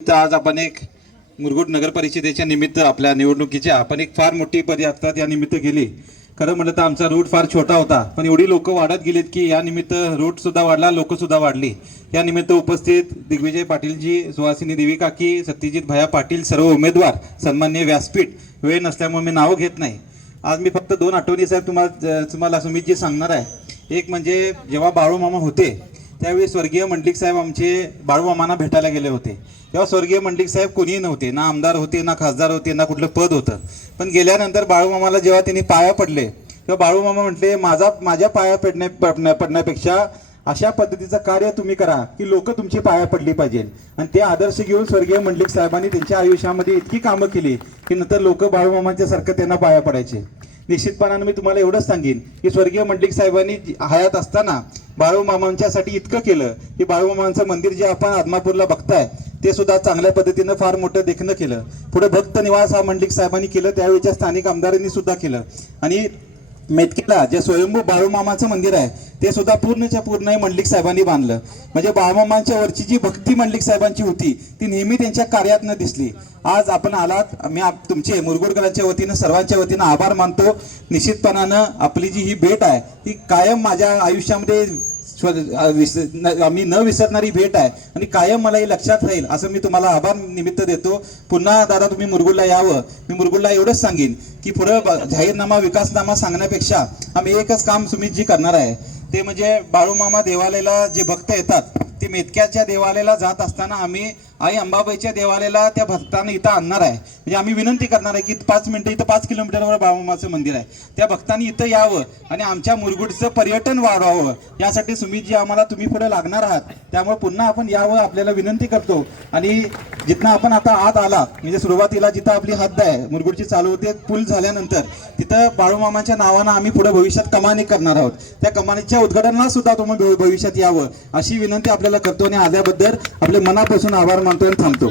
तर आज आपण एक मुरगुड नगर परिषदेच्या निमित्त आपल्या निवडणुकीच्या आपण एक फार मोठी पदयात्रा या निमित्त केली. खरं म्हटलं तर आमचा रूट फार छोटा होता. पण एवढी लोक वाढत गेलीत की या निमित्त रूट सुद्धा वाढला लोक सुद्धा वाढली. या निमित्त उपस्थित दिग्विजय पाटीलजी सुहासिनी देवी काकी सत्यजित भया पाटील सर्व उमेदवार सन्मान्य व्यासपीठ वेळ नसल्यामुळे मी नावं घेत नाही. आज मी फक्त दोन आठवणी साहेब तुम्हाला तुम्हाला सुमितजी सांगणार आहे. एक म्हणजे जेव्हा बाळूमामा होते त्यावेळी स्वर्गीय मंडलिक साहेब आमचे बाळूमामांना भेटायला गेले होते. तेव्हा स्वर्गीय मंडलिक साहेब कोणीही नव्हते. ना आमदार होते ना खासदार होते ना कुठलं पद होतं. पण गेल्यानंतर बाळूमामाला जेव्हा त्यांनी पाया पडले तेव्हा बाळूमामा म्हटले माझा माझ्या पाया पडण्या पडण्या पडण्यापेक्षा अशा पद्धतीचं कार्य तुम्ही करा की लोक तुमची पाया पडली पाहिजे. आणि ते आदर्श घेऊन स्वर्गीय मंडलिक साहेबांनी त्यांच्या आयुष्यामध्ये इतकी कामं केली की नंतर लोक बाळूमामांच्या सारखं त्यांना पाया पडायचे. निश्चितपणानं मी तुम्हाला एवढंच सांगेन की स्वर्गीय मंडलिक साहेबांनी जी- हयात असताना बाळूमामांच्यासाठी इतकं केलं की बाळूमामांचं मंदिर जे आपण आदमापूरला बघताय ते सुद्धा चांगल्या पद्धतीनं फार मोठं देखणं केलं. पुढे भक्त निवास हा मंडलिक साहेबांनी केलं त्यावेळीच्या स्थानिक आमदारांनी सुद्धा केलं. आणि मेतकेला जे स्वयंभू बाळूमामाचं मंदिर आहे ते सुद्धा पूर्णच्या पूर्ण मंडलिक साहेबांनी बांधलं. म्हणजे बाळमामांच्या वरची जी भक्ती मंडलिक साहेबांची होती ती नेहमी त्यांच्या कार्यातनं दिसली. आज आपण आलात मी आप- तुमचे मुरगुडकरांच्या वतीनं सर्वांच्या वतीनं आभार मानतो. निश्चितपणानं आपली जी ही भेट आहे ती कायम माझ्या आयुष्यामध्ये न- मी न विसरणारी भेट आहे. आणि कायम मला हे लक्षात राहील असं मी तुम्हाला आभार निमित्त देतो. पुन्हा दादा तुम्ही मुरगुडला यावं. मी मुरगुडला एवढंच सांगेन की पुढं जाहीरनामा विकासनामा सांगण्यापेक्षा आम्ही एकच काम सुमितजी करणार आहे. ते म्हणजे बाळूमामा देवालयाला जे भक्त येतात ते मेतक्याच्या देवालयाला जात असताना आम्ही आई अंबाबाईच्या देवालयाला त्या भक्तांना इथं आणणार आहे. म्हणजे आम्ही विनंती करणार आहे की पाच मिनिटं इथं पाच किलोमीटरवर बाळूमामाचं मंदिर आहे. त्या भक्तांनी इथं यावं आणि आमच्या मुरगुडचं पर्यटन वाढवावं. यासाठी सुमितजी आम्हाला तुम्ही पुढे लागणार आहात. त्यामुळे पुन्हा आपण यावं आपल्याला विनंती करतो. आणि जिथनं आपण आता आत आला म्हणजे सुरुवातीला जिथं आपली हद्द आहे मुरगुडची चालू होते पूल झाल्यानंतर तिथं बाळूमामाच्या नावानं आम्ही पुढे भविष्यात कमानी करणार आहोत. त्या कमानीच्या उद्घाटनाला सुद्धा तुम्ही भविष्यात यावं अशी विनंती आपल्याला करतो आणि आल्याबद्दल आपले मनापासून आभार मानतो आणि थांबतो.